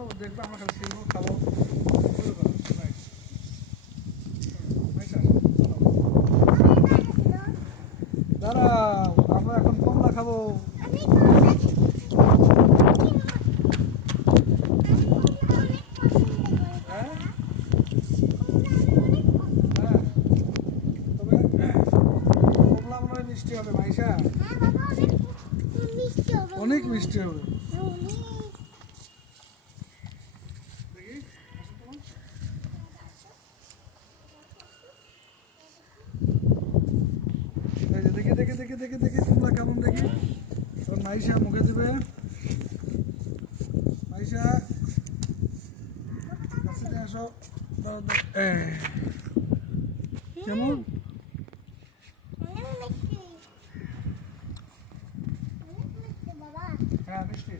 ধরো দেখবে আমরা খালি সিলমো খাবো শুরু করো দাঁড়াও আমরা এখন কমলা খাবো হ্যাঁ হ্যাঁ তবে কমলা মনে হয় মিষ্টি হবে মাইশা অনেক মিষ্টি হবে দেখি এই যে দেখি দেখি দেখি দেখি দেখি কমলা কেমন দেখি তোর মাইশা মুখে দিবে মাইশা কাছে আসো কেমন হ্যাঁ মিষ্টি